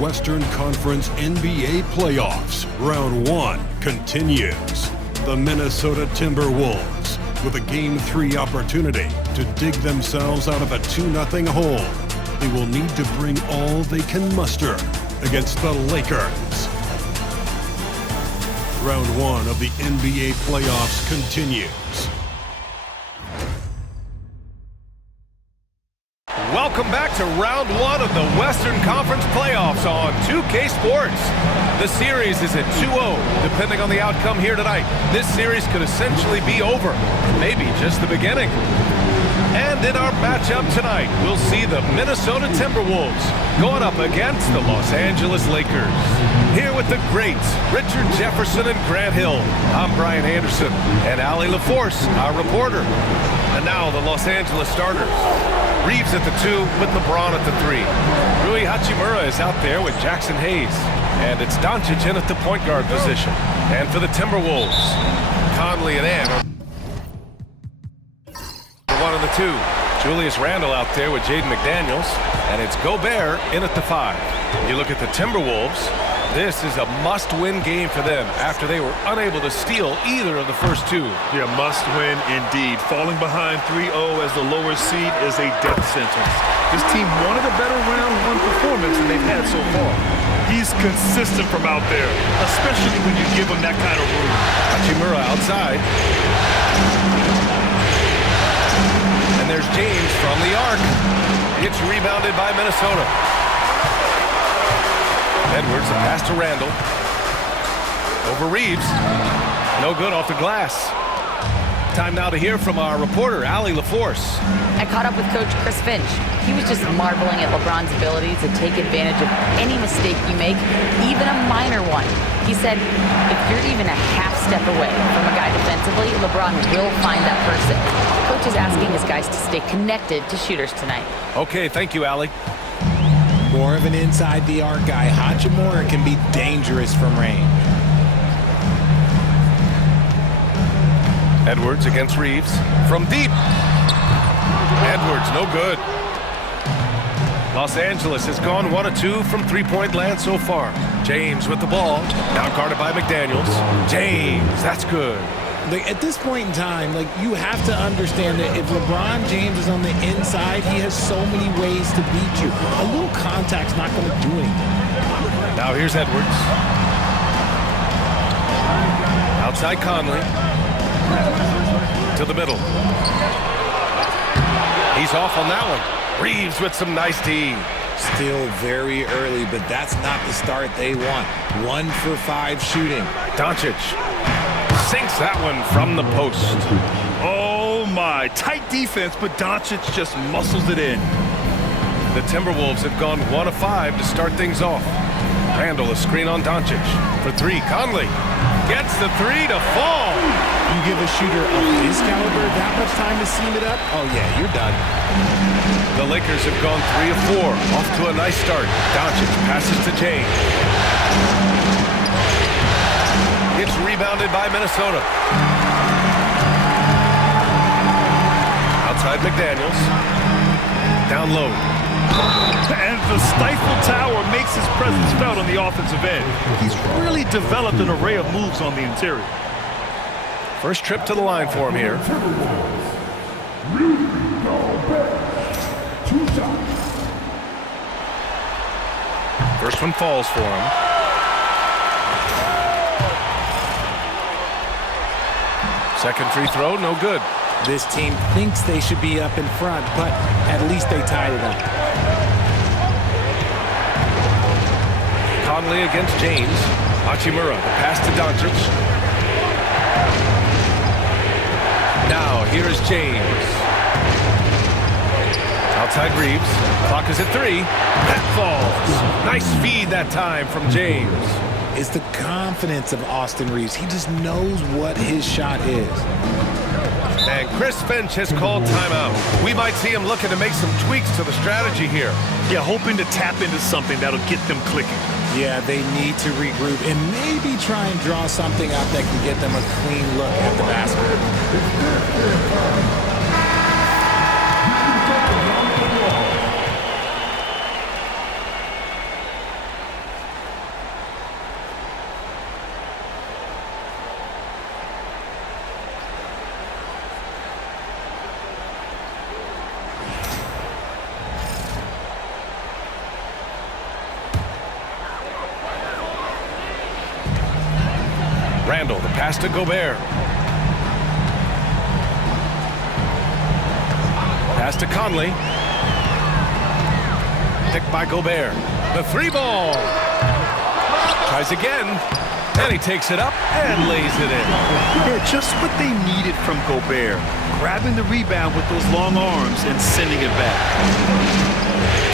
Western Conference NBA playoffs. Round 1 continues. The Minnesota Timberwolves, with a Game 3 opportunity to dig themselves out of a 2-0 hole. They will need to bring all they can muster against the Lakers. Round 1 of the NBA playoffs continues. Welcome back to round 1 of the Western Conference playoffs on 2K Sports. The series is at 2-0. Depending on the outcome here tonight, this series could essentially be over. Maybe just the beginning. And in our matchup tonight, we'll see the Minnesota Timberwolves going up against the Los Angeles Lakers. Here with the greats, Richard Jefferson and Grant Hill. I'm Brian Anderson, and Allie LaForce, our reporter. And now the Los Angeles starters. Reeves at the 2 with LeBron at the 3. Rui Hachimura is out there with Jackson Hayes. And it's Doncic in at the point guard position. And for the Timberwolves, Conley and Ant are 1 and the 2. Julius Randle out there with Jaden McDaniels. And it's Gobert in at the 5. You look at the Timberwolves, this is a must-win game for them after they were unable to steal either of the first 2. Yeah, must-win indeed. Falling behind 3-0 as the lower seed is a death sentence. This team wanted a better round 1 performance than they've had so far. He's consistent from out there, especially when you give him that kind of room. Hachimura outside. And there's James from the arc. It's rebounded by Minnesota. Edwards, a pass to Randle. Over Reeves. No good off the glass. Time now to hear from our reporter, Allie LaForce. I caught up with Coach Chris Finch. He was just marveling at LeBron's ability to take advantage of any mistake you make, even a minor one. He said, if you're even a half step away from a guy defensively, LeBron will find that person. Coach is asking his guys to stay connected to shooters tonight. Okay, thank you, Allie. More of an inside the arc guy, Hachimura can be dangerous from range. Edwards against Reeves. From deep. Edwards, no good. Los Angeles has gone 1 of 2 from three-point land so far. James with the ball. Now guarded by McDaniels. James, that's good. At this point in time, you have to understand that if LeBron James is on the inside, he has so many ways to beat you. A little contact's not going to do anything. Now here's Edwards. Outside Conley. To the middle. He's off on that one. Reeves with some nice D. Still very early, but that's not the start they want. 1 for 5 shooting. Doncic sinks that one from the post. Oh my, tight defense, but Doncic just muscles it in. The Timberwolves have gone 1 of 5 to start things off. Randle a screen on Doncic. For 3, Conley gets the 3 to fall. You give a shooter of his caliber that much time to seam it up, oh yeah, you're done. The Lakers have gone 3 of 4, off to a nice start. Doncic passes to James. It's rebounded by Minnesota. Outside McDaniels. Down low. And the stifle tower makes his presence felt on the offensive end. He's really developed an array of moves on the interior. First trip to the line for him here. First one falls for him. Second free throw, no good. This team thinks they should be up in front, but at least they tied it up. Conley against James. Hachimura, the pass to Doncic. Now, here is James. Outside Reeves. Clock is at 3. That falls. Nice feed that time from James. It's the confidence of Austin Reeves. He just knows what his shot is. And Chris Finch has called timeout. We might see him looking to make some tweaks to the strategy here. Yeah, hoping to tap into something that'll get them clicking. Yeah, they need to regroup and maybe try and draw something up that can get them a clean look at the basket. Randall, the pass to Gobert. Pass to Conley. Picked by Gobert. The three ball. Tries again. And he takes it up and lays it in. Yeah, just what they needed from Gobert. Grabbing the rebound with those long arms and sending it back.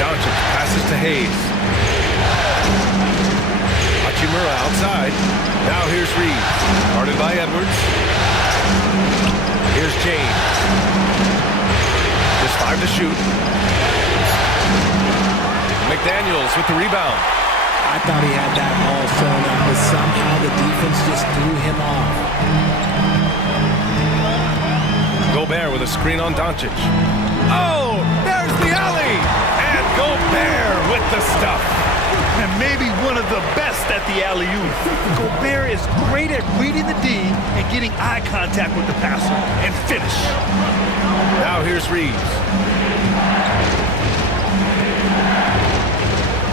Doncic passes to Hayes. Hachimura outside. Now here's Reeves. Guarded by Edwards. Here's James. Just 5 to shoot. McDaniels with the rebound. I thought he had that all sewn up, but somehow the defense just threw him off. Gobert with a screen on Doncic. Oh, there's the alley! And Gobert with the stuff. And maybe one of the best at the alley-oop. Gobert is great at reading the D and getting eye contact with the passer and finish. Now here's Reeves.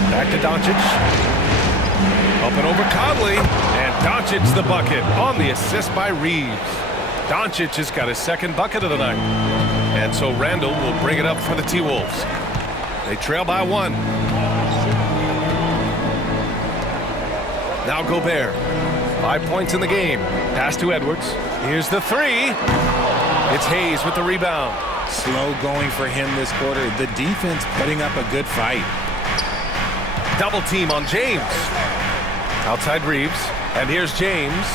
Back to Doncic. Up and over Conley. And Doncic's the bucket on the assist by Reeves. Doncic has got his second bucket of the night. And so Randall will bring it up for the T-Wolves. They trail by 1. Now Gobert. 5 points in the game. Pass to Edwards. Here's the three. It's Hayes with the rebound. Slow going for him this quarter. The defense putting up a good fight. Double team on James. Outside Reeves. And here's James.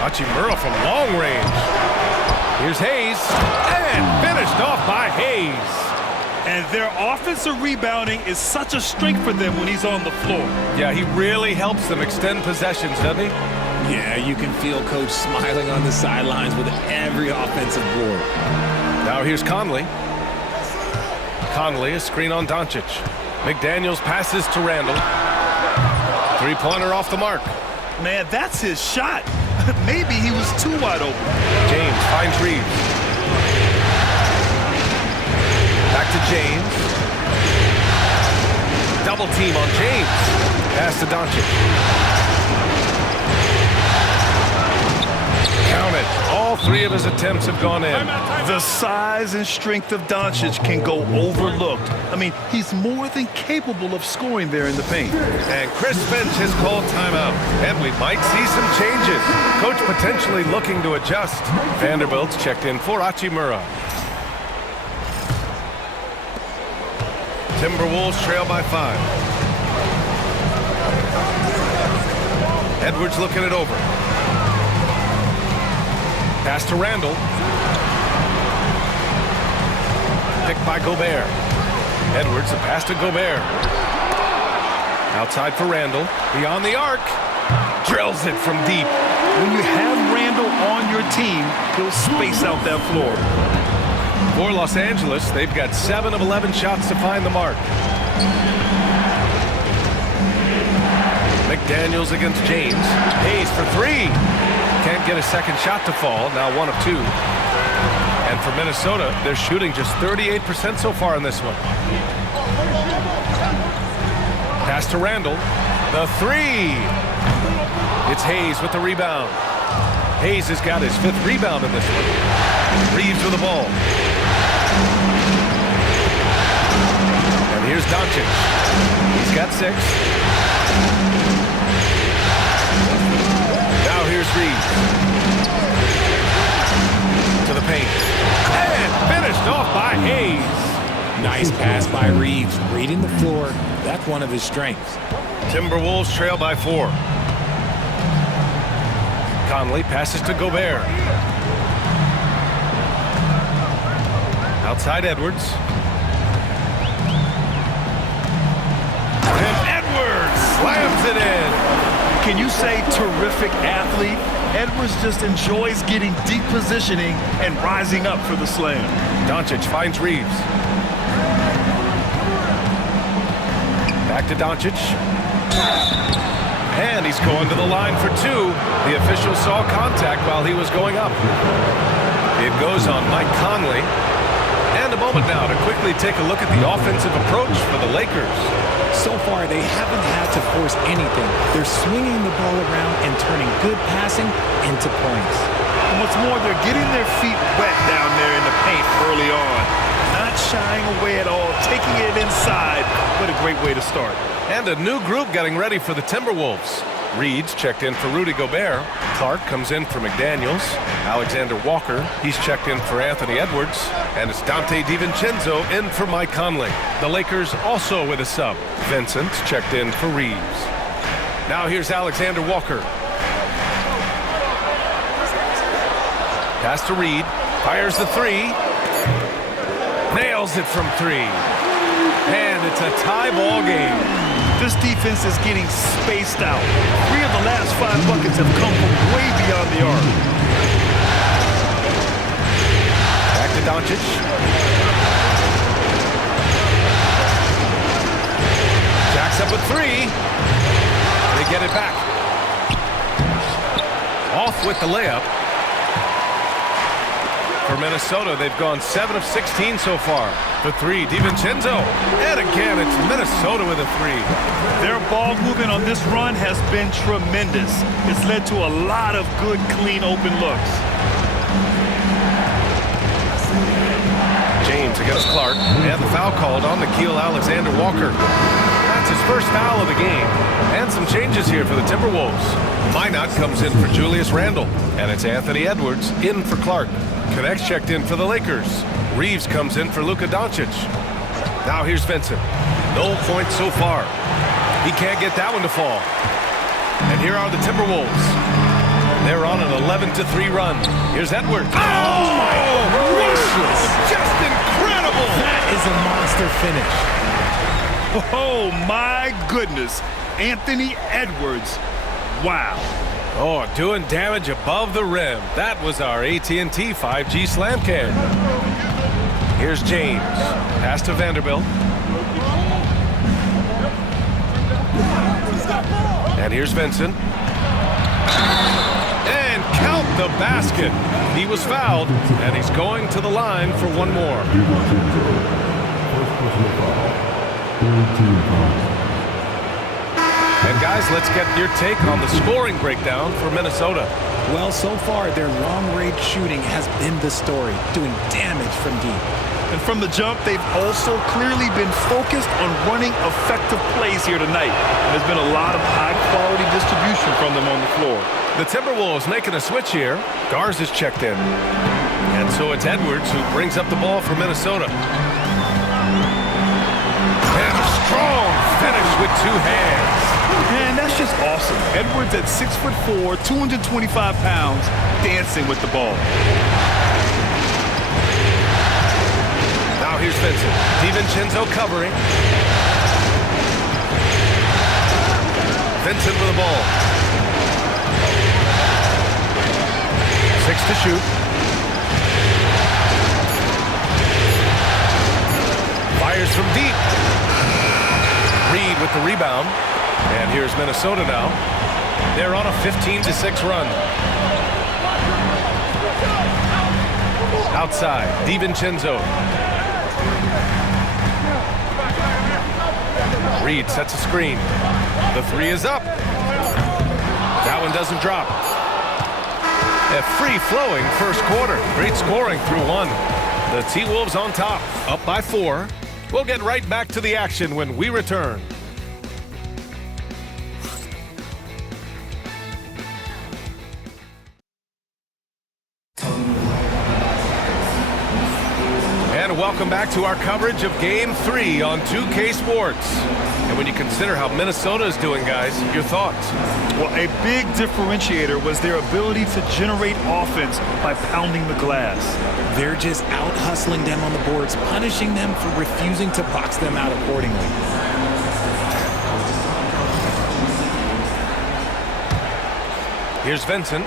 Hachimura from long range. Here's Hayes. And finished off by Hayes. And their offensive rebounding is such a strength for them when he's on the floor. Yeah, he really helps them extend possessions, doesn't he? Yeah, you can feel Coach smiling on the sidelines with every offensive board. Now here's Conley. Conley, a screen on Doncic. McDaniels passes to Randall. Three-pointer off the mark. Man, that's his shot. Maybe he was too wide open. James finds Reeves. Back to James. Double team on James. Pass to Doncic. Count it. All 3 of his attempts have gone in. The size and strength of Doncic can go overlooked. I mean, he's more than capable of scoring there in the paint. And Chris Finch has called timeout. And we might see some changes. Coach potentially looking to adjust. Vanderbilt's checked in for Hachimura. Timberwolves trail by 5. Edwards looking it over. Pass to Randall. Picked by Gobert. Edwards, a pass to Gobert. Outside for Randall. Beyond the arc. Drills it from deep. When you have Randall on your team, he'll space out that floor. For Los Angeles, they've got 7 of 11 shots to find the mark. McDaniels against James. Hayes for 3. Can't get a second shot to fall. Now 1 of 2. And for Minnesota, they're shooting just 38% so far in this one. Pass to Randall. The 3. It's Hayes with the rebound. Hayes has got his 5th rebound in this one. Reeves with the ball. And here's Doncic. He's got 6. Now here's Reeves. To the paint. And finished off by Hayes. Nice pass by Reeves. Reading the floor. That's one of his strengths. Timberwolves trail by 4. Conley passes to Gobert. Outside Edwards. And Edwards slams it in. Can you say terrific athlete? Edwards just enjoys getting deep positioning and rising up for the slam. Doncic finds Reeves. Back to Doncic. And he's going to the line for 2. The official saw contact while he was going up. It goes on Mike Conley. And a moment now to quickly take a look at the offensive approach for the Lakers. So far, they haven't had to force anything. They're swinging the ball around and turning good passing into points. And what's more, they're getting their feet wet down there in the paint early on. Not shying away at all, taking it inside. What a great way to start. And a new group getting ready for the Timberwolves. Reed's checked in for Rudy Gobert. Clark comes in for McDaniels. Alexander Walker, he's checked in for Anthony Edwards. And it's Dante DiVincenzo in for Mike Conley. The Lakers also with a sub. Vincent checked in for Reeves. Now here's Alexander Walker. Pass to Reed. Fires the three. Nails it from three. And it's a tie ball game. This defense is getting spaced out. 3 of the last 5 buckets have come from way beyond the arc. Back to Doncic. Jacks up a 3. They get it back. Off with the layup. For Minnesota, they've gone 7 of 16 so far. The 3, DiVincenzo. And again, it's Minnesota with a 3. Their ball movement on this run has been tremendous. It's led to a lot of good, clean, open looks. James against Clark. And the foul called on Nickeil Alexander-Walker. That's his first foul of the game. And some changes here for the Timberwolves. Minot comes in for Julius Randle. And it's Anthony Edwards in for Clark. Connects checked in for the Lakers. Reeves comes in for Luka Doncic. Now here's Vincent. No points so far. He can't get that one to fall. And here are the Timberwolves. They're on an 11-3 run. Here's Edwards. Oh my gracious! Just incredible! That is a monster finish. Oh my goodness. Anthony Edwards. Wow. Oh, doing damage above the rim. That was our AT&T 5G slam cam. Here's James. Pass to Vanderbilt. And here's Vincent. And count the basket. He was fouled, and he's going to the line for one more. And guys, let's get your take on the scoring breakdown for Minnesota. Well, so far, their long-range shooting has been the story, doing damage from deep. And from the jump, they've also clearly been focused on running effective plays here tonight. There's been a lot of high-quality distribution from them on the floor. The Timberwolves making a switch here. Garza is checked in. And so it's Edwards who brings up the ball for Minnesota. And a strong finish with 2 hands. Man, that's just awesome. Edwards at 6'4", 225 pounds, dancing with the ball. Now here's Vincent. DiVincenzo covering. Vincent with the ball. 6 to shoot. Fires from deep. Reed with the rebound. And here's Minnesota now. They're on a 15-6 run. Outside, DiVincenzo. Reed sets a screen. The 3 is up. That one doesn't drop. A free-flowing first quarter. Great scoring through 1. The T-Wolves on top, up by 4. We'll get right back to the action when we return. And welcome back to our coverage of Game 3 on 2K Sports. And when you consider how Minnesota is doing, guys, your thoughts? Well, a big differentiator was their ability to generate offense by pounding the glass. They're just out-hustling them on the boards, punishing them for refusing to box them out accordingly. Here's Vincent.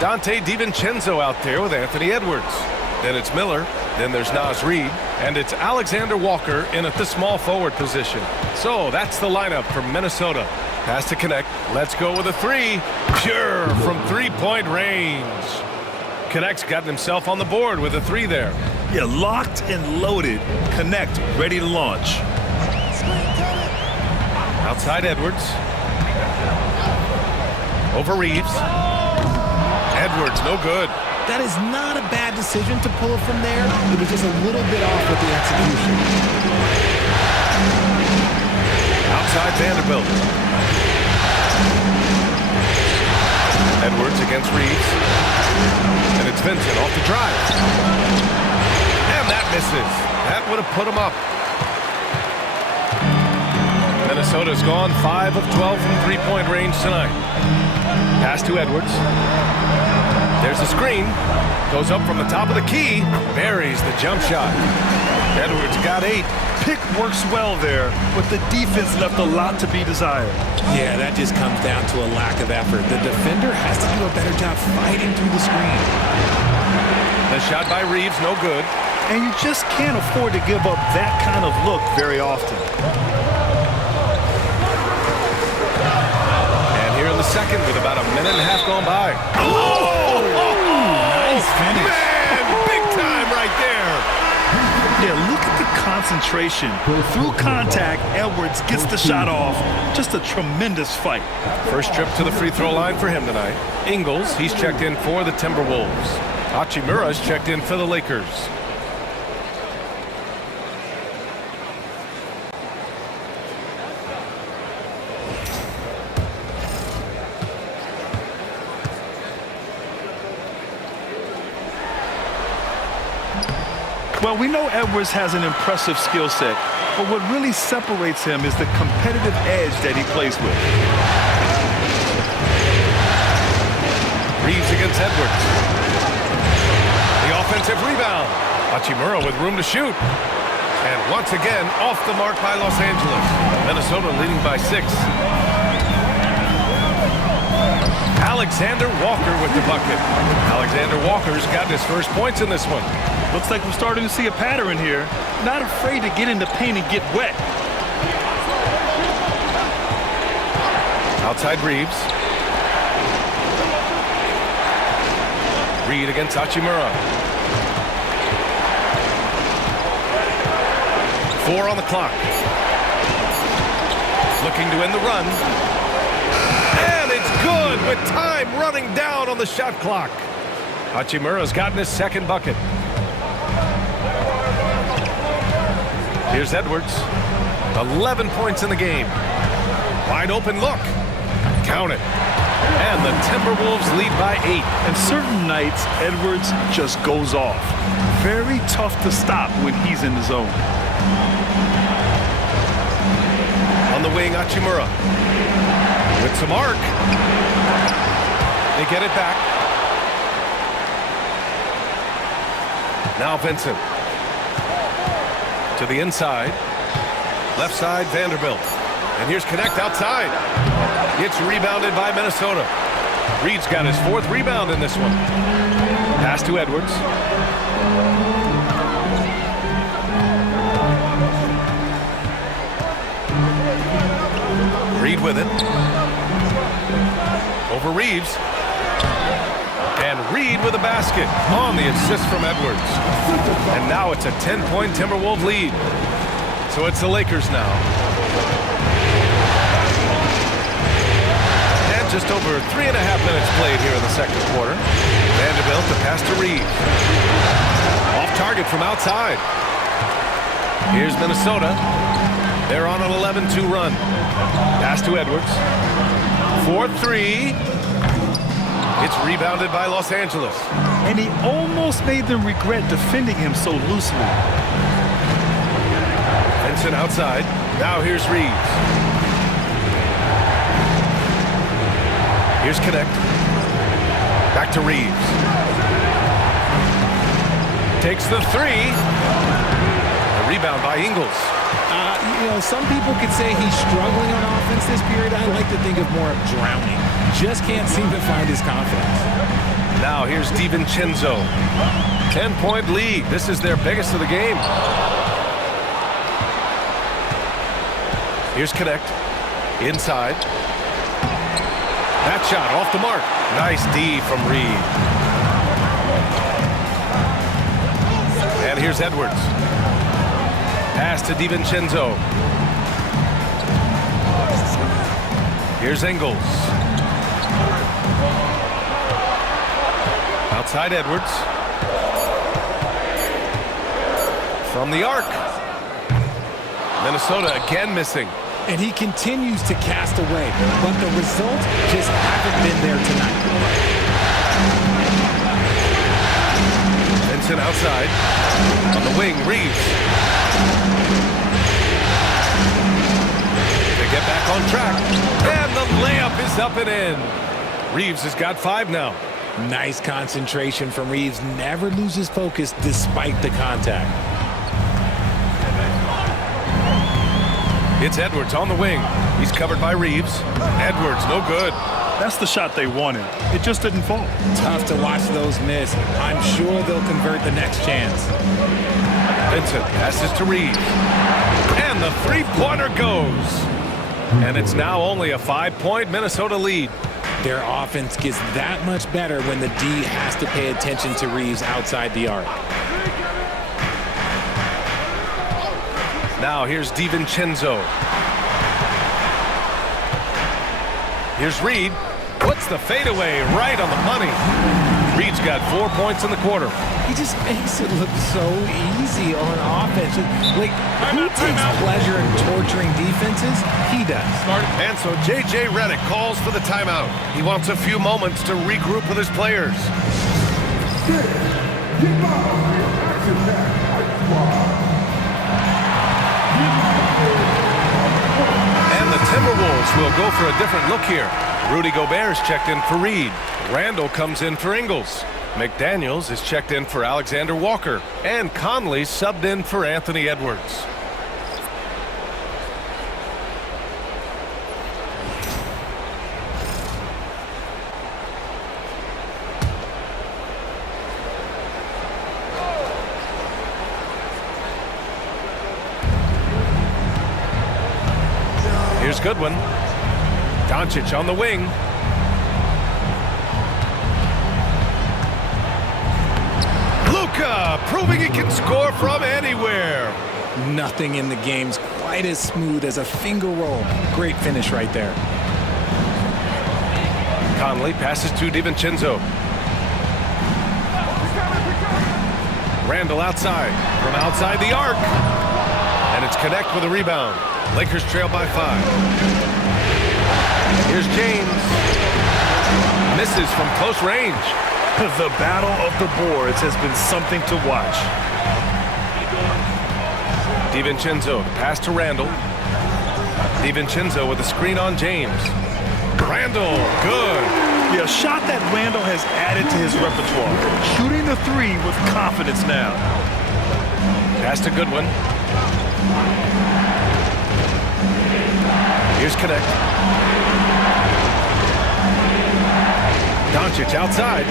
Dante DiVincenzo out there with Anthony Edwards. Then it's Miller. Then there's Naz Reid. And it's Alexander Walker in at the small forward position. So that's the lineup for Minnesota. Has to connect. Let's go with a 3. Pure from 3-point range. Connect's gotten himself on the board with a 3 there. Yeah, locked and loaded. Connect, ready to launch. Outside Edwards. Over Reeves. Edwards, no good. That is not a bad decision to pull it from there. It was just a little bit off with the execution. Outside Vanderbilt. Edwards against Reeves. And it's Vincent off the drive. And that misses. That would have put him up. Minnesota's gone 5 of 12 from three-point range tonight. Pass to Edwards. There's a screen. Goes up from the top of the key. Buries the jump shot. Edwards got 8. Pick works well there, but the defense left a lot to be desired. Yeah, that just comes down to a lack of effort. The defender has to do a better job fighting through the screen. The shot by Reeves, no good. And you just can't afford to give up that kind of look very often. And here in the second with about a minute and a half gone by. Oh! Nice finish. Man, big time right there. Yeah, look at the concentration. Through contact, Edwards gets the shot off. Just a tremendous fight. First trip to the free throw line for him tonight. Ingles, he's checked in for the Timberwolves. Hachimura's checked in for the Lakers. Well, we know Edwards has an impressive skill set, but what really separates him is the competitive edge that he plays with. Reeves against Edwards. The offensive rebound. Hachimura with room to shoot. And once again, off the mark by Los Angeles. Minnesota leading by 6. Alexander Walker with the bucket. Alexander Walker's gotten his first points in this one. Looks like we're starting to see a pattern here. Not afraid to get in the paint and get wet. Outside Reeves. Reed against Hachimura. 4 on the clock. Looking to end the run. And it's good with time running down on the shot clock. Hachimura's gotten his second bucket. Here's Edwards. 11 points in the game. Wide open look. Count it. And the Timberwolves lead by 8. And certain nights, Edwards just goes off. Very tough to stop when he's in the zone. On the wing, Hachimura. With some arc. They get it back. Now Vincent. To the inside. Left side, Vanderbilt. And here's Connect outside. It's rebounded by Minnesota. Reed's got his 4th rebound in this one. Pass to Edwards. Reed with it. Over Reeves. And Reed with a basket on the assist from Edwards. And now it's a 10-point Timberwolves lead. So it's the Lakers now. And just over 3.5 minutes played here in the second quarter. Vanderbilt to pass to Reed. Off target from outside. Here's Minnesota. They're on an 11-2 run. Pass to Edwards. 4-3. It's rebounded by Los Angeles. And he almost made them regret defending him so loosely. Vincent outside. Now here's Reeves. Here's Connect. Back to Reeves. Takes the 3. A rebound by Ingles. You know, some people could say he's struggling on offense this period. I like to think of more of drowning. Just can't seem to find his confidence. Now here's DiVincenzo. 10-point lead. This is their biggest of the game. Here's Connect. Inside. That shot off the mark. Nice D from Reed. And here's Edwards. Pass to DiVincenzo. Here's Ingles. Outside Edwards. From the arc. Minnesota again missing. And he continues to cast away, but the results just haven't been there tonight. Vincent outside. On the wing, Reeves. They get back on track. And the layup is up and in. Reeves has got 5 now. Nice concentration from Reeves. Never loses focus despite the contact. It's Edwards on the wing. He's covered by Reeves. Edwards, no good. That's the shot they wanted. It just didn't fall. Tough to watch those miss. I'm sure they'll convert the next chance. Vincent passes to Reeves. And the three-pointer goes. And it's now only a 5-point Minnesota lead. Their offense gets that much better when the D has to pay attention to Reeves outside the arc. Now here's DiVincenzo. Here's Reed. Puts the fadeaway right on the money. Reed's got 4 points in the quarter. He just makes it look so easy on offense. Like, who takes pleasure in torturing defenses? He does. And so J.J. Redick calls for the timeout. He wants a few moments to regroup with his players. And the Timberwolves will go for a different look here. Rudy Gobert's checked in for Reed. Randall comes in for Ingles. McDaniels is checked in for Alexander Walker. And Conley subbed in for Anthony Edwards. Here's Goodwin. Doncic on the wing. Luka proving he can score from anywhere. Nothing in the game's quite as smooth as a finger roll. Great finish right there. Conley passes to DiVincenzo. Randall outside. From outside the arc. And it's Connect with a rebound. Lakers trail by 5. Here's James. Misses from close range. The battle of the boards has been something to watch. DiVincenzo, the pass to Randall. DiVincenzo with a screen on James. Randall, good. Yeah, a shot that Randall has added to his repertoire. Shooting the 3 with confidence now. Pass to Goodwin. Here's Connect. Doncic outside.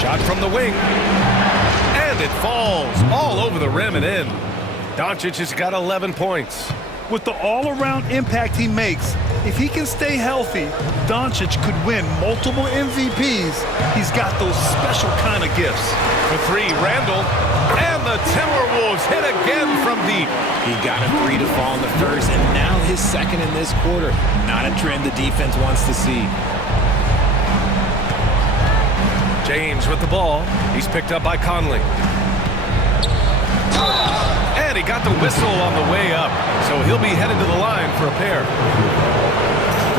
Shot from the wing. And it falls all over the rim and in. Doncic has got 11 points. With the all-around impact he makes, if he can stay healthy, Doncic could win multiple MVPs. He's got those special kind of gifts. For 3, Randall. And the Timberwolves hit again from deep. He got a 3 to fall in the first, and now his second in this quarter. Not a trend the defense wants to see. James with the ball. He's picked up by Conley. And he got the whistle on the way up, so he'll be headed to the line for a pair.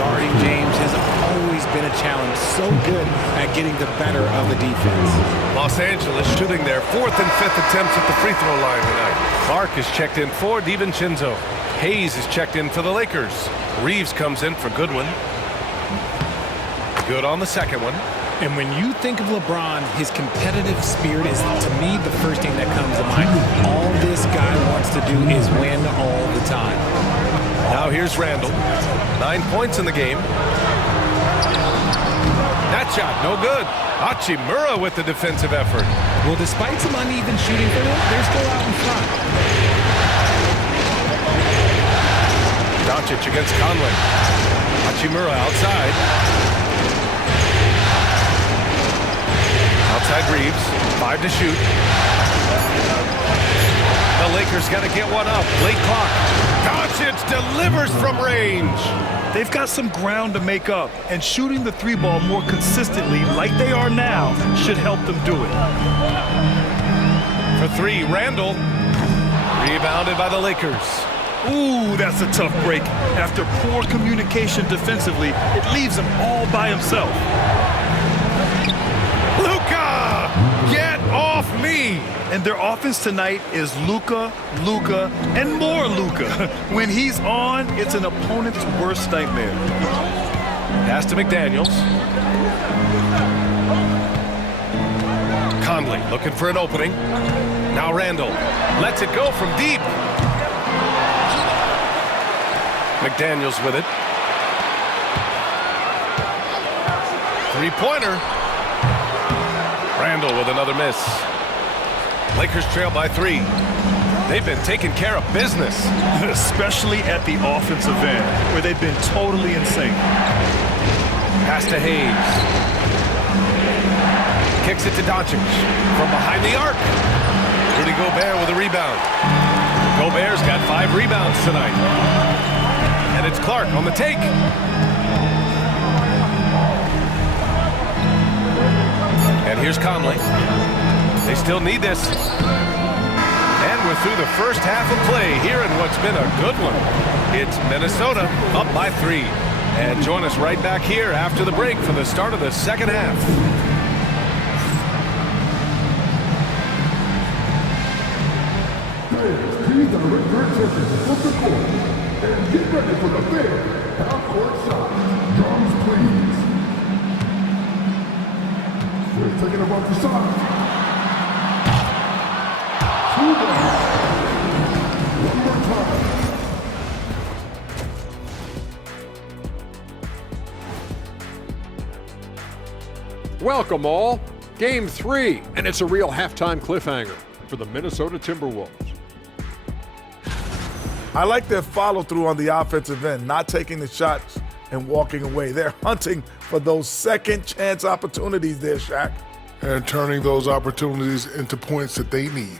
Guarding James has always been a challenge. So good at getting the better of the defense. Los Angeles shooting their 4th and 5th attempts at the free throw line tonight. Clark is checked in for DiVincenzo. Hayes is checked in for the Lakers. Reeves comes in for Goodwin. Good on the second one. And when you think of LeBron, his competitive spirit is, to me, the first thing that comes to mind. All this guy wants to do is win all the time. Now here's Randall. 9 points in the game. That shot, no good. Hachimura with the defensive effort. Well, despite some uneven shooting for them, they're still out in front. Doncic against Conley. Hachimura outside. Outside Reeves, 5 to shoot. The Lakers got to get one up. Late clock. Doncic delivers from range. They've got some ground to make up, and shooting the three ball more consistently like they are now should help them do it. For three, Randall. Rebounded by the Lakers. Ooh, that's a tough break. After poor communication defensively, it leaves him all by himself. Luka, get off me! And their offense tonight is Luka, Luka, and more Luka. When he's on, it's an opponent's worst nightmare. Pass to McDaniels. Conley looking for an opening. Now Randall lets it go from deep. McDaniels with it. Three-pointer. Randall with another miss. Lakers trail by 3. They've been taking care of business. Especially at the offensive end, where they've been totally in sync. Pass to Hayes. Kicks it to Doncic. From behind the arc. Rudy Gobert with a rebound. Gobert's got 5 rebounds tonight. And it's Clark on the take. And here's Conley. They still need this. And we're through the first half of play here in what's been a good one. It's Minnesota up by 3. And join us right back here after the break for the start of the second half. Please direct your attention to the court and get ready for the fair half-court shot. Drums, please. We're taking about the shot. 2 balls. One more time. Welcome all. Game 3, and it's a real halftime cliffhanger for the Minnesota Timberwolves. I like their follow-through on the offensive end, not taking the shots and walking away. They're hunting for those second-chance opportunities there, Shaq. And turning those opportunities into points that they need.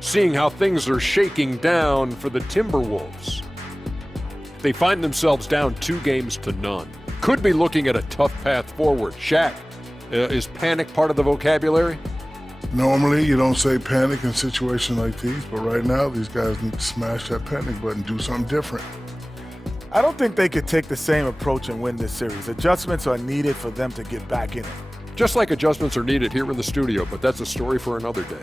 Seeing how things are shaking down for the Timberwolves. They find themselves down 2-0. Could be looking at a tough path forward. Shaq, is panic part of the vocabulary? Normally, you don't say panic in situations like these, but right now, these guys need to smash that panic button, do something different. I don't think they could take the same approach and win this series. Adjustments are needed for them to get back in it. Just like adjustments are needed here in the studio, but that's a story for another day.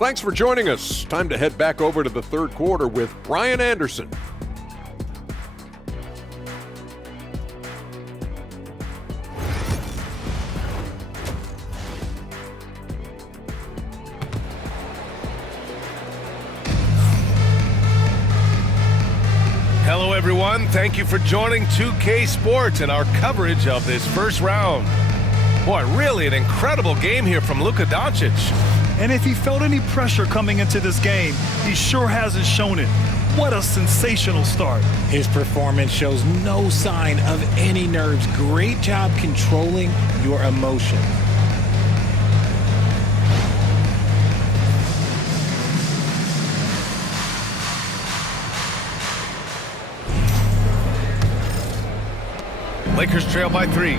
Thanks for joining us. Time to head back over to the third quarter with Brian Anderson. Hello, everyone. Thank you for joining 2K Sports and our coverage of this first round. Boy, really an incredible game here from Luka Doncic. And if he felt any pressure coming into this game, he sure hasn't shown it. What a sensational start. His performance shows no sign of any nerves. Great job controlling your emotion. Lakers trail by 3.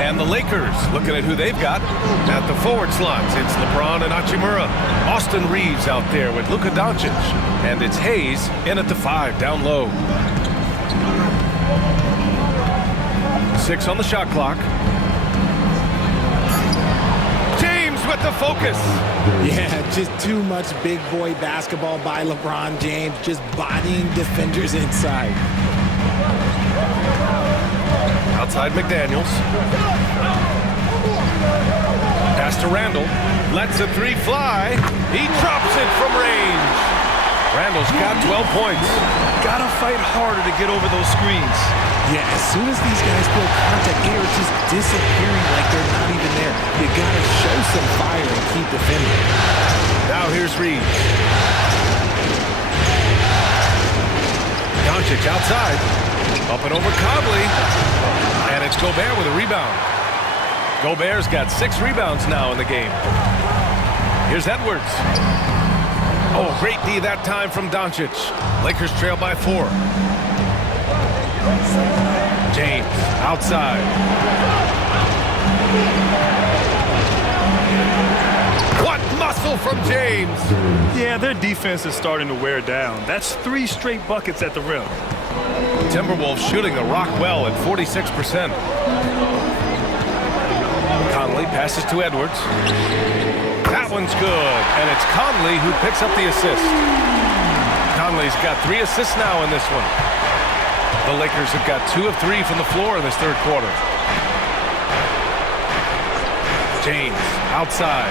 And the Lakers looking at who they've got at the forward slots. It's LeBron and Hachimura. Austin Reeves out there with Luka Doncic. And it's Hayes in at the 5 down low. 6 on the shot clock. James with the focus. Yeah, just too much big boy basketball by LeBron James, just bodying defenders inside. Outside McDaniels. Pass to Randall. Lets the 3 fly. He drops it from range. Randall's got 12 points. Gotta fight harder to get over those screens. Yeah, as soon as these guys feel contact, they are just disappearing like they're not even there. You gotta show some fire and keep defending. Now here's Reeves. Doncic outside. Up and over Conley. And it's Gobert with a rebound. Gobert's got 6 rebounds now in the game. Here's Edwards. Oh, great D that time from Doncic. Lakers trail by 4. James outside. What muscle from James! Yeah, their defense is starting to wear down. That's 3 straight buckets at the rim. Timberwolves shooting the rock well at 46%. Conley passes to Edwards. That one's good, and it's Conley who picks up the assist. Conley's got 3 assists now in this one. The Lakers have got 2 of 3 from the floor in this third quarter. James outside.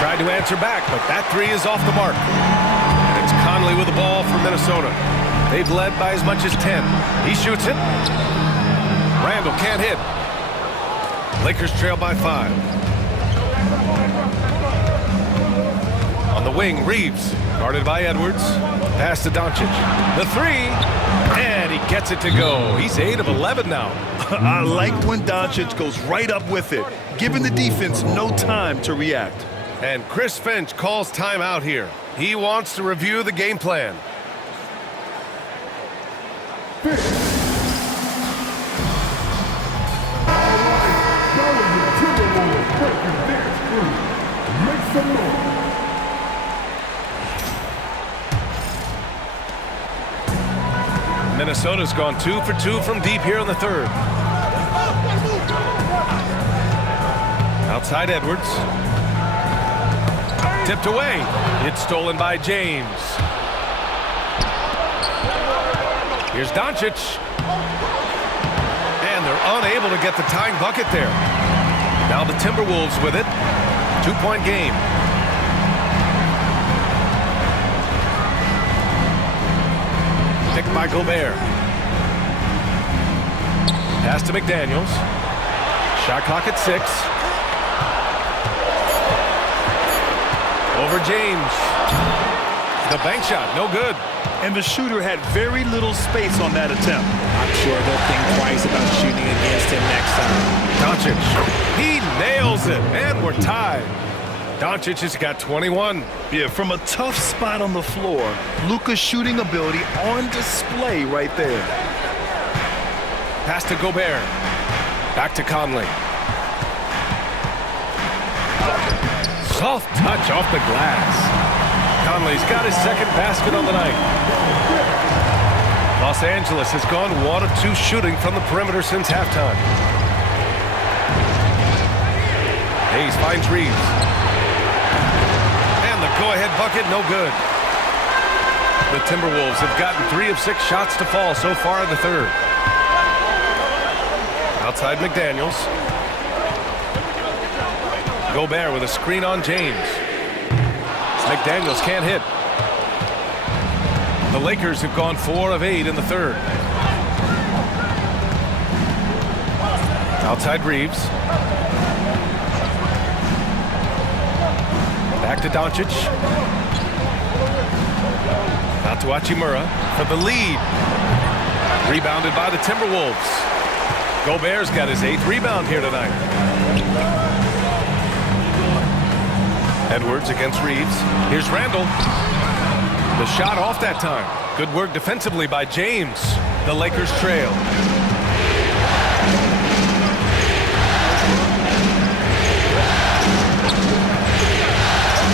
Tried to answer back, but that 3 is off the mark. And it's Conley with the ball for Minnesota. They've led by as much as 10. He shoots it. Randall can't hit. Lakers trail by 5. On the wing, Reeves, guarded by Edwards. Pass to Doncic. The 3, and he gets it to go. He's 8 of 11 now. I like when Doncic goes right up with it, giving the defense no time to react. And Chris Finch calls timeout here. He wants to review the game plan. Make some noise. Minnesota's gone 2 for 2 from deep here in the third. Outside Edwards. Tipped away. It's stolen by James. Here's Doncic. And they're unable to get the tying bucket there. Now the Timberwolves with it. 2-point game. Picked by Gobert. Pass to McDaniels. Shot clock at 6. Over James. The bank shot, no good. And the shooter had very little space on that attempt. I'm sure they'll think twice about shooting against him next time. Doncic. He nails it, and we're tied. Doncic has got 21. Yeah, from a tough spot on the floor, Luka's shooting ability on display right there. Pass to Gobert. Back to Conley. Soft touch off the glass. Conley's got his second basket on the night. Los Angeles has gone 1 of 2 shooting from the perimeter since halftime. Hayes finds Reeves. And the go-ahead bucket, no good. The Timberwolves have gotten 3 of 6 shots to fall so far in the third. Outside McDaniels. Gobert with a screen on James. McDaniels can't hit. The Lakers have gone 4 of 8 in the third. Outside Reeves. Back to Doncic. Out to Hachimura for the lead. Rebounded by the Timberwolves. Gobert's got his 8th rebound here tonight. Edwards against Reeves. Here's Randall. The shot off that time. Good work defensively by James. The Lakers trail.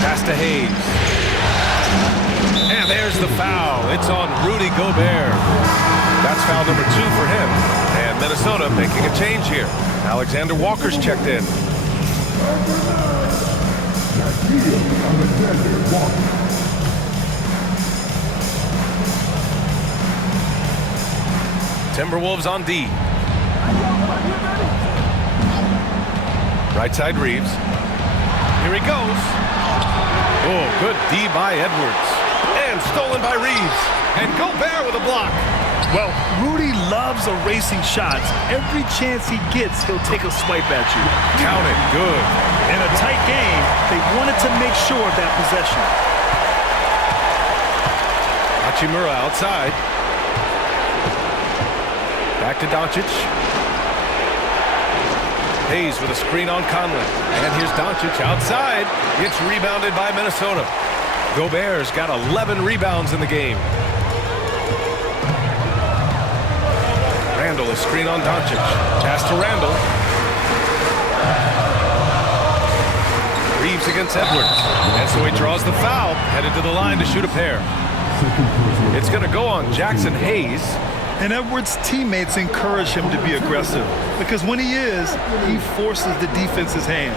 Pass to Hayes. And there's the foul. It's on Rudy Gobert. That's foul number 2 for him. And Minnesota making a change here. Alexander Walker's checked in. Timberwolves on D. Right side Reeves. Here he goes. Oh, good D by Edwards. And stolen by Reeves. And Gobert with a block. Well, Rudy loves erasing shots. Every chance he gets, he'll take a swipe at you. Count it. Good. In a tight game, they wanted to make sure of that possession. Hachimura outside. Back to Doncic. Hayes with a screen on Conley. And here's Doncic outside. It's rebounded by Minnesota. Gobert's got 11 rebounds in the game. Randall, a screen on Doncic. Pass to Randall. Reeves against Edwards. And so he draws the foul, headed to the line to shoot a pair. It's going to go on Jackson Hayes. And Edwards' teammates encourage him to be aggressive because when he is, he forces the defense's hand.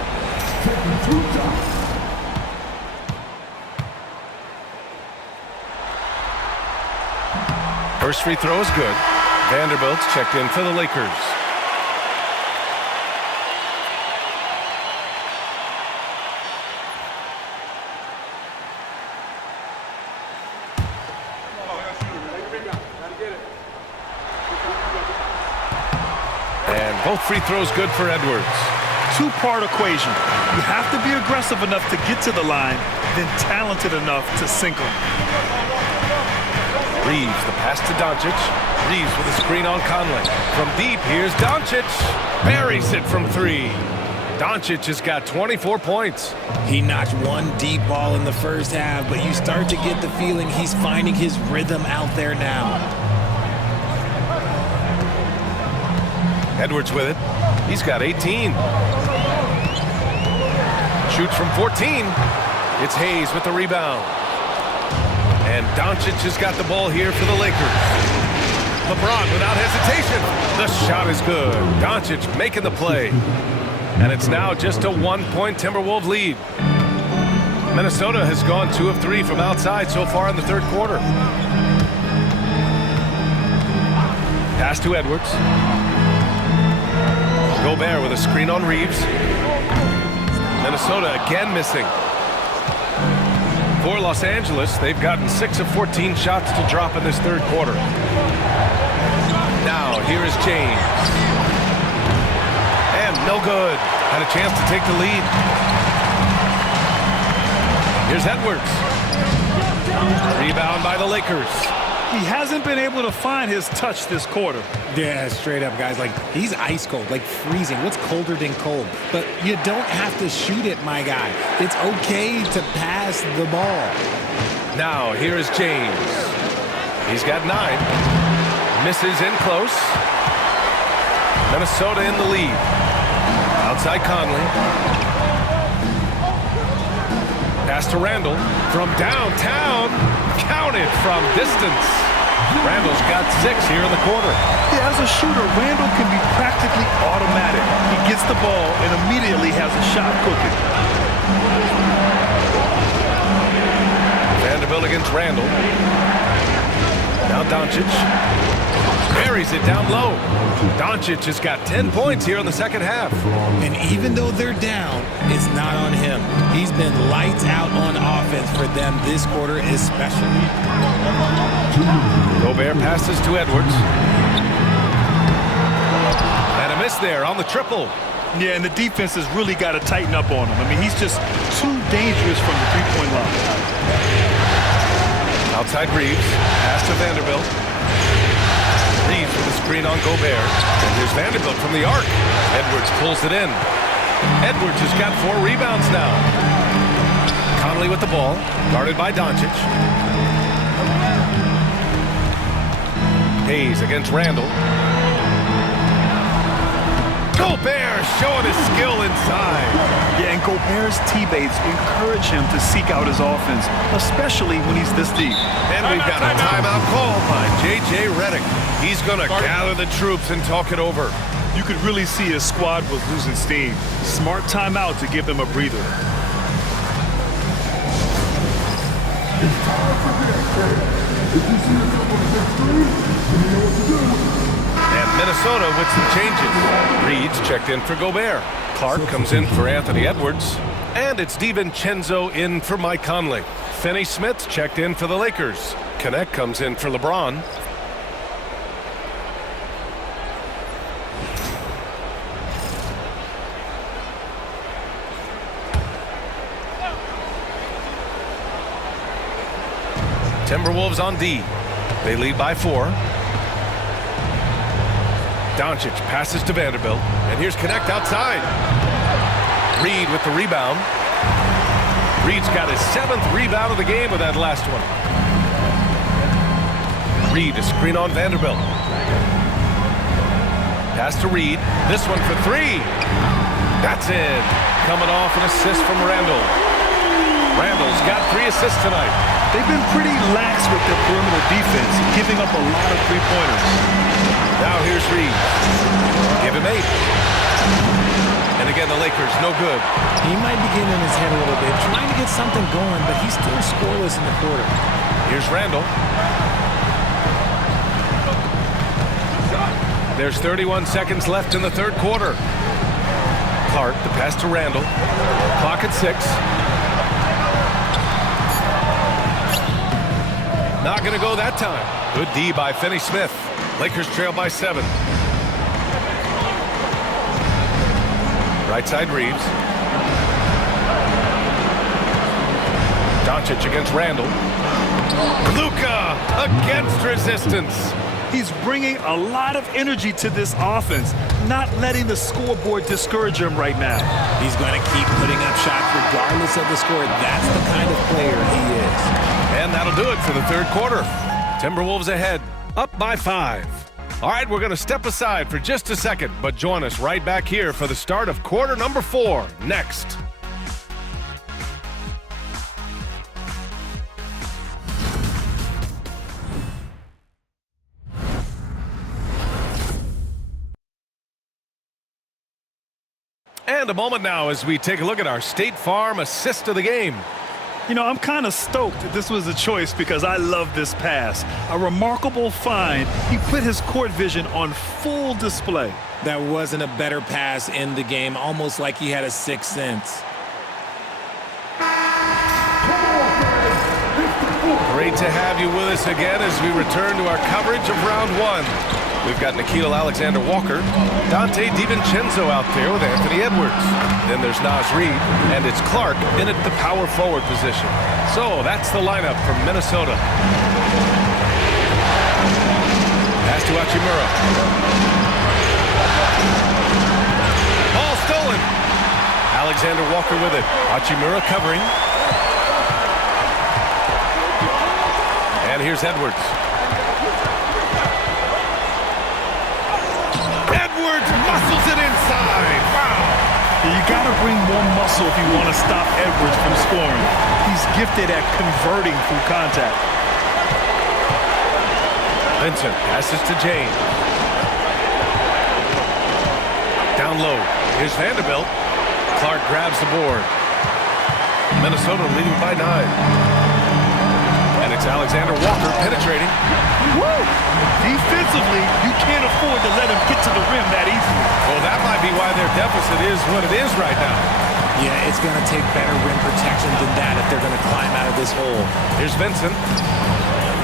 First free throw is good. Vanderbilt's checked in for the Lakers. And both free throws good for Edwards. Two-part equation. You have to be aggressive enough to get to the line, then talented enough to sink them. Reeves, the pass to Doncic. Reeves with a screen on Conley. From deep, here's Doncic. Buries it from three. Doncic has got 24 points. He notched one deep ball in the first half, but you start to get the feeling he's finding his rhythm out there now. Edwards with it. He's got 18. Shoots from 14. It's Hayes with the rebound. And Doncic has got the ball here for the Lakers. LeBron without hesitation. The shot is good. Doncic making the play. And it's now just a 1-point Timberwolves lead. Minnesota has gone 2 of 3 from outside so far in the third quarter. Pass to Edwards. Gobert with a screen on Reeves. Minnesota again missing. For Los Angeles, they've gotten 6 of 14 shots to drop in this third quarter. Now, here is James. And no good. Had a chance to take the lead. Here's Edwards. Rebound by the Lakers. He hasn't been able to find his touch this quarter. Yeah, straight up, guys. Like, he's ice cold, like freezing. What's colder than cold? But you don't have to shoot it, my guy. It's okay to pass the ball. Now, here is James. He's got 9. Misses in close. Minnesota in the lead. Outside Conley. Pass to Randall. From downtown. Counted from distance. Randall's got 6 here in the quarter. Yeah, as a shooter, Randall can be practically automatic. He gets the ball and immediately has a shot cooking. Vanderbilt against Randall. Now Doncic. Buries it down low. Doncic has got 10 points here in the second half. And even though they're down, it's not on him. He's been lights out on offense for them this quarter especially. Gobert passes to Edwards. And a miss there on the triple. Yeah, and the defense has really got to tighten up on him. I mean, he's just too dangerous from the three-point line. Outside Reeves. Pass to Vanderbilt. Reeves with a screen on Gobert. And here's Vanderbilt from the arc. Edwards pulls it in. Edwards has got 4 rebounds now. Conley with the ball. Guarded by Doncic. Hayes against Randall. Gobert showing his skill inside. Yeah, and Gobert's teammates encourage him to seek out his offense, especially when he's this deep. And we've got a timeout called by J.J. Redick. He's going to gather the troops and talk it over. You could really see his squad was losing steam. Smart timeout to give them a breather. It's time for this. If you see a couple of big threes, you know what to do. And Minnesota with some changes. Reed's checked in for Gobert. Clark comes in for Anthony Edwards. And it's DiVincenzo in for Mike Conley. Finney Smith checked in for the Lakers. Connect comes in for LeBron. Timberwolves on D. They lead by 4. Doncic passes to Vanderbilt, and here's Connect outside. Reed with the rebound. Reed's got his 7th rebound of the game with that last one. Reed to screen on Vanderbilt. Pass to Reed. This one for 3. That's in. Coming off an assist from Randall. Randall's got 3 assists tonight. They've been pretty lax with their perimeter defense, giving up a lot of three-pointers. Now here's Reed. Give him 8. And again, the Lakers, no good. He might be getting in his head a little bit, trying to get something going, but he's still scoreless in the quarter. Here's Randall. There's 31 seconds left in the third quarter. Clark, the pass to Randall. Clock at 6. Not going to go that time. Good D by Finney-Smith. Lakers trail by 7. Right side Reeves. Doncic against Randall. Luka against resistance. He's bringing a lot of energy to this offense, not letting the scoreboard discourage him right now. He's going to keep putting up shots regardless of the score. That's the kind of player he is. And that'll do it for the third quarter. Timberwolves ahead, up by 5. All right, we're going to step aside for just a second, but join us right back here for the start of quarter number 4 next. And a moment now as we take a look at our State Farm assist of the game. You know, I'm kind of stoked that this was a choice because I love this pass. A remarkable find. He put his court vision on full display. That wasn't a better pass in the game, almost like he had a sixth sense. Great to have you with us again as we return to our coverage of round 1. We've got Nickeil Alexander-Walker, Dante DiVincenzo out there with Anthony Edwards. Then there's Naz Reid, and it's Clark in at the power forward position. So that's the lineup from Minnesota. Pass to Hachimura. Ball stolen. Alexander-Walker with it. Hachimura covering. And here's Edwards. Edwards muscles it inside. Wow. You got to bring more muscle if you want to stop Edwards from scoring. He's gifted at converting through contact. Vincent passes to James. Down low. Here's Vanderbilt. Clark grabs the board. Minnesota leading by 9. And it's Alexander-Walker penetrating. Woo! Defensively, you can't afford to let him get to the rim that easily. Well, that might be why their deficit is what it is right now. Yeah, it's going to take better rim protection than that if they're going to climb out of this hole. Here's Vincent.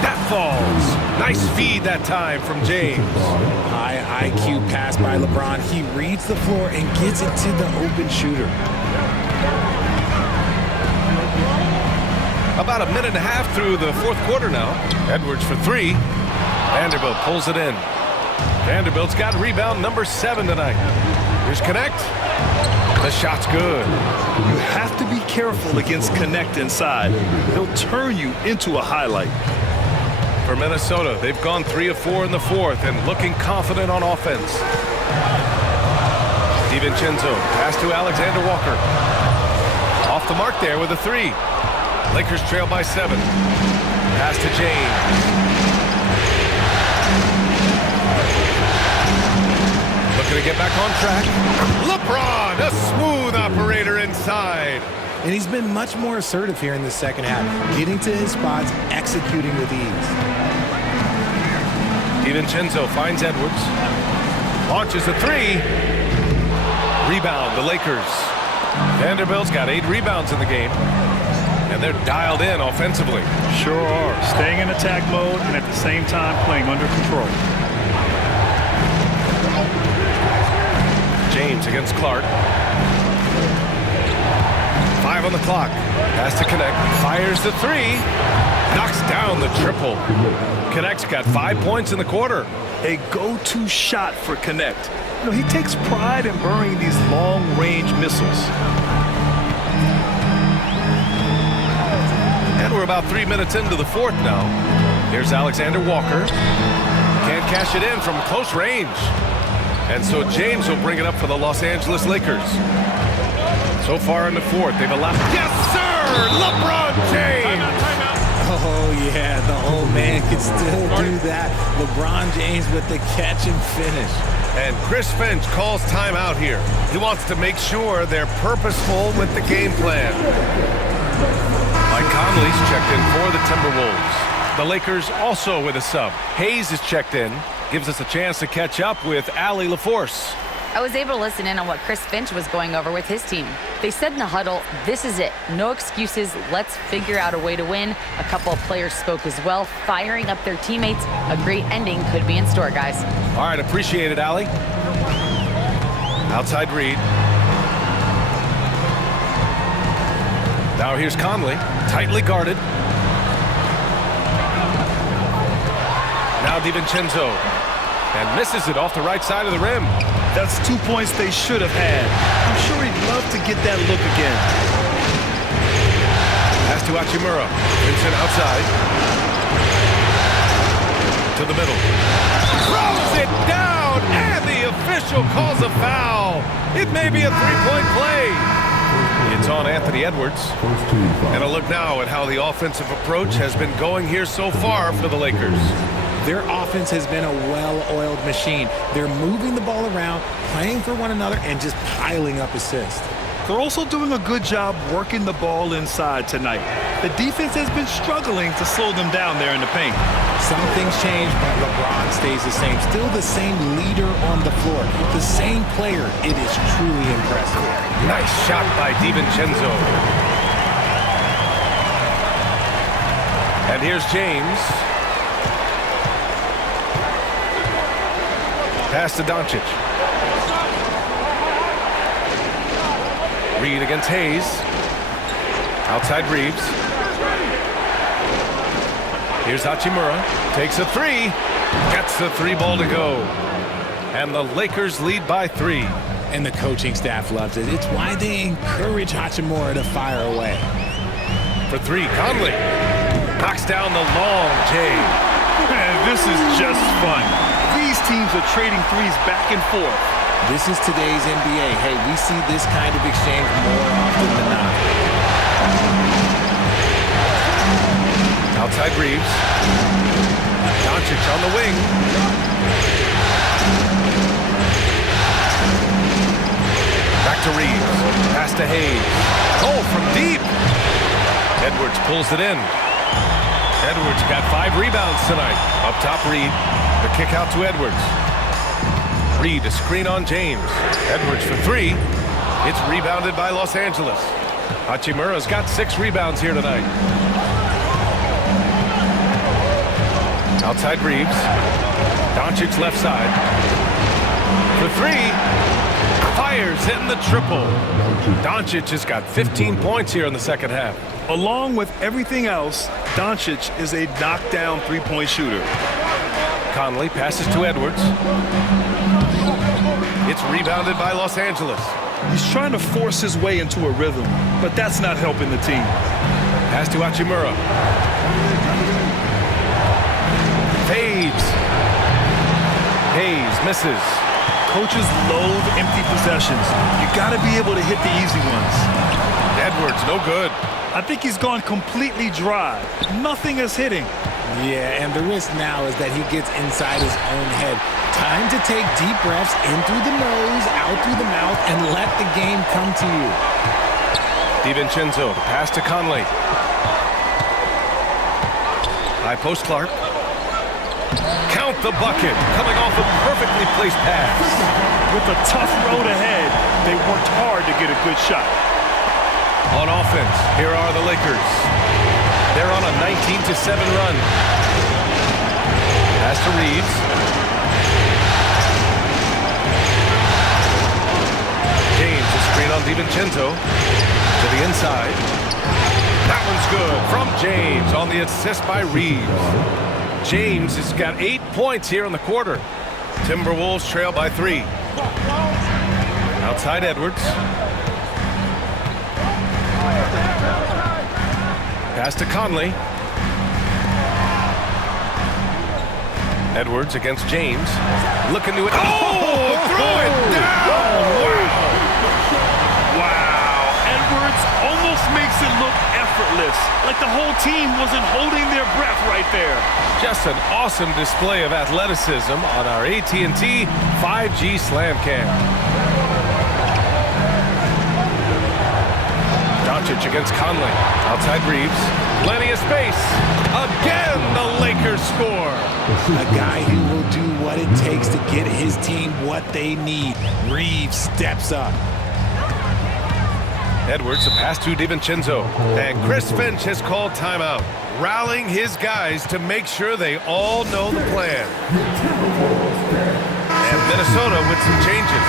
That falls. Nice feed that time from James. High IQ pass by LeBron. He reads the floor and gets it to the open shooter. About a minute and a half through the fourth quarter now. Edwards for 3. Vanderbilt pulls it in. Vanderbilt's got rebound number 7 tonight. Here's Connect. The shot's good. You have to be careful against Connect inside. He'll turn you into a highlight. For Minnesota, they've gone 3 of 4 in the fourth and looking confident on offense. DiVincenzo, pass to Alexander-Walker. Off the mark there with a 3. Lakers trail by 7. Pass to James. Looking to get back on track. LeBron, a smooth operator inside. And he's been much more assertive here in the second half, getting to his spots, executing with ease. DiVincenzo finds Edwards. Launches a 3. Rebound, the Lakers. Vanderbilt's got 8 rebounds in the game. And they're dialed in offensively. Sure are. Staying in attack mode and at the same time playing under control. James against Clark. 5 on the clock. Pass to Connect. Fires the 3. Knocks down the triple. Connect's got 5 points in the quarter. a go-to shot for Connect. You know, he takes pride in burying these long-range missiles. And we're about 3 minutes into the fourth now. Here's Alexander Walker. Can't cash it in from close range. And so James will bring it up for the Los Angeles Lakers. So far in the fourth, they've allowed... Yes, sir! LeBron James! Oh, yeah, the old man can still do that. LeBron James with the catch and finish. And Chris Finch calls timeout here. He wants to make sure they're purposeful with the game plan. Mike Conley's checked in for the Timberwolves. The Lakers also with a sub. Hayes is checked in. Gives us a chance to catch up with Allie LaForce. I was able to listen in on what Chris Finch was going over with his team. They said in the huddle, this is it. No excuses. Let's figure out a way to win. A couple of players spoke as well, firing up their teammates. A great ending could be in store, guys. All right, appreciate it, Allie. Outside Reed. Now here's Conley, tightly guarded. Now DiVincenzo, and misses it off the right side of the rim. That's 2 points they should have had. I'm sure he'd love to get that look again. Pass to Hachimura. Vincent outside. To the middle. Throws it down, and the official calls a foul. It may be a three-point play. It's on Anthony Edwards. And a look now at how the offensive approach has been going here so far for the Lakers. Their offense has been a well-oiled machine. They're moving the ball around, playing for one another, and just piling up assists. They're also doing a good job working the ball inside tonight. The defense has been struggling to slow them down there in the paint. Some things change, but LeBron stays the same. Still the same leader on the floor. The same player. It is truly impressive. Nice shot by DiVincenzo. And here's James. Pass to Doncic. Reed against Hayes. Outside Reeves. Here's Hachimura. Takes a three. Gets the three ball to go. And the Lakers lead by 3. And the coaching staff loves it. It's why they encourage Hachimura to fire away. For 3, Conley. Knocks down the long J. Man, this is just fun. These teams are trading threes back and forth. This is today's NBA. Hey, we see this kind of exchange more often than not. Outside Reeves. Doncic on the wing. Back to Reeves. Pass to Hayes. Cole from deep. Edwards pulls it in. Edwards got 5 rebounds tonight. Up top, Reed. The kick out to Edwards. Reed, a screen on James. Edwards for 3. It's rebounded by Los Angeles. Hachimura's got 6 rebounds here tonight. Outside Reeves. Doncic left side. For 3. Fires in the triple. Doncic has got 15 points here in the second half. Along with everything else, Doncic is a knockdown three-point shooter. Conley passes to Edwards. It's rebounded by Los Angeles. He's trying to force his way into a rhythm, but that's not helping the team. Pass to Hachimura. Fades. Hayes misses. Coaches loathe empty possessions. You got to be able to hit the easy ones. Edwards, no good. I think he's gone completely dry. Nothing is hitting. Yeah, and the risk now is that he gets inside his own head. Time to take deep breaths in through the nose, out through the mouth, and let the game come to you. DiVincenzo, the pass to Conley. High post Clark. Count the bucket, coming off a perfectly placed pass. With a tough road ahead, they worked hard to get a good shot. On offense, here are the Lakers. They're on a 19-7 run. Pass to Reeves. James, a screen on DiVincenzo. To the inside. That one's good from James on the assist by Reeves. James has got 8 points here in the quarter. Timberwolves trail by 3. Outside Edwards. Pass to Conley. Edwards against James. Looking to it. Oh, throw it down! Wow. Edwards almost makes it look effortless, like the whole team wasn't holding their breath right there. Just an awesome display of athleticism on our AT&T 5G Slam Cam. Doncic against Conley. Outside Reeves. Plenty of space. Again, the Lakers score. A guy who will do what it takes to get his team what they need. Reeves steps up. Edwards, a pass to DiVincenzo. And Chris Finch has called timeout, rallying his guys to make sure they all know the plan. And Minnesota with some changes.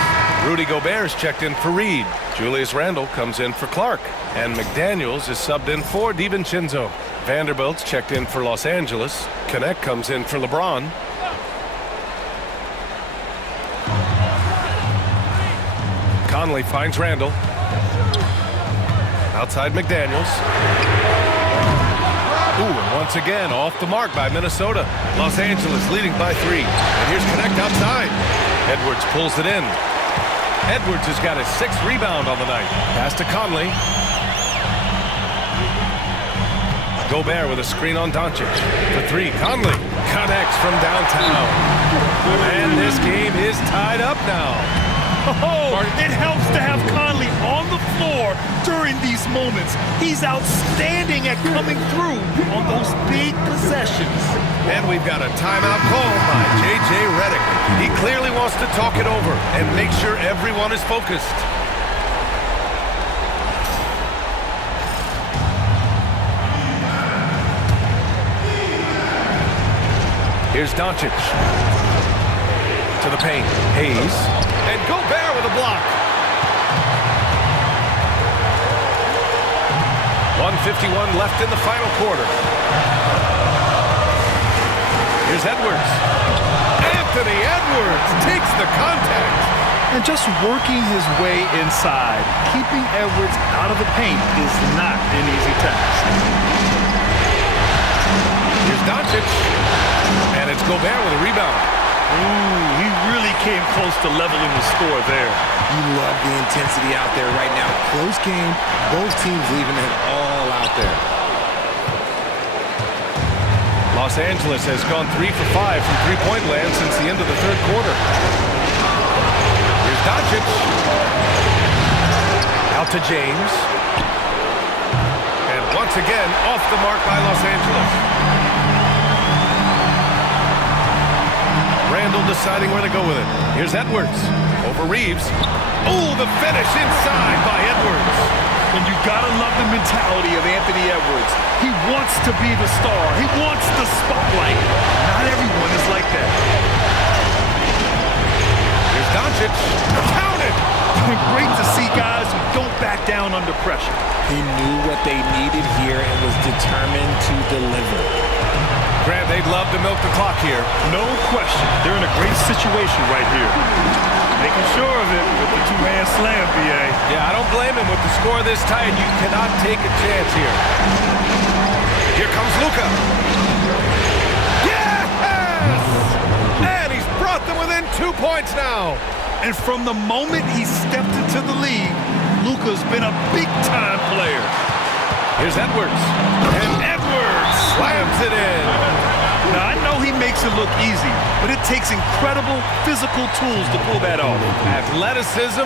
Rudy Gobert is checked in for Reed. Julius Randle comes in for Clark. And McDaniels is subbed in for DiVincenzo. Vanderbilt's checked in for Los Angeles. Connect comes in for LeBron. Conley finds Randle. Outside McDaniels. Ooh, and once again, off the mark by Minnesota. Los Angeles leading by 3. And here's Connect outside. Edwards pulls it in. Edwards has got his 6th rebound on the night. Pass to Conley. Gobert with a screen on Doncic. For 3, Conley connects from downtown. And this game is tied up now. Oh, it helps to have Conley on the floor during these moments. He's outstanding at coming through on those big possessions. And we've got a timeout called by J.J. Redick. He clearly wants to talk it over and make sure everyone is focused. Here's Doncic. To the paint. Hayes. And Gobert with a block. 1:51 left in the final quarter. Here's Edwards. Anthony Edwards takes the contact. And just working his way inside, keeping Edwards out of the paint is not an easy task. Here's Doncic. And it's Gobert with a rebound. Ooh, he really came close to leveling the score there. You love the intensity out there right now. Close game, both teams leaving it all out there. Los Angeles has gone 3 for 5 from three-point land since the end of the 3rd quarter. Here's Doncic. Out to James. And once again, off the mark by Los Angeles. Randle deciding where to go with it. Here's Edwards. Over Reeves. Oh, the finish inside by Edwards. And you gotta love the mentality of Anthony Edwards. He wants to be the star. He wants the spotlight. Not everyone is like that. Here's Doncic. Counted. Great to see guys who don't back down under pressure. He knew what they needed here and was determined to deliver. Grant, they'd love to milk the clock here. No question. They're in a great situation right here. Making sure of it with the two-hand slam, B.A. Yeah, I don't blame him with the score this tight. You cannot take a chance here. Here comes Luka. Yes! And he's brought them within 2 points now. And from the moment he stepped into the league, Luka's been a big-time player. Here's Edwards. And Edwards slams it in. Now, I know he makes it look easy, but it takes incredible physical tools to pull that off. Athleticism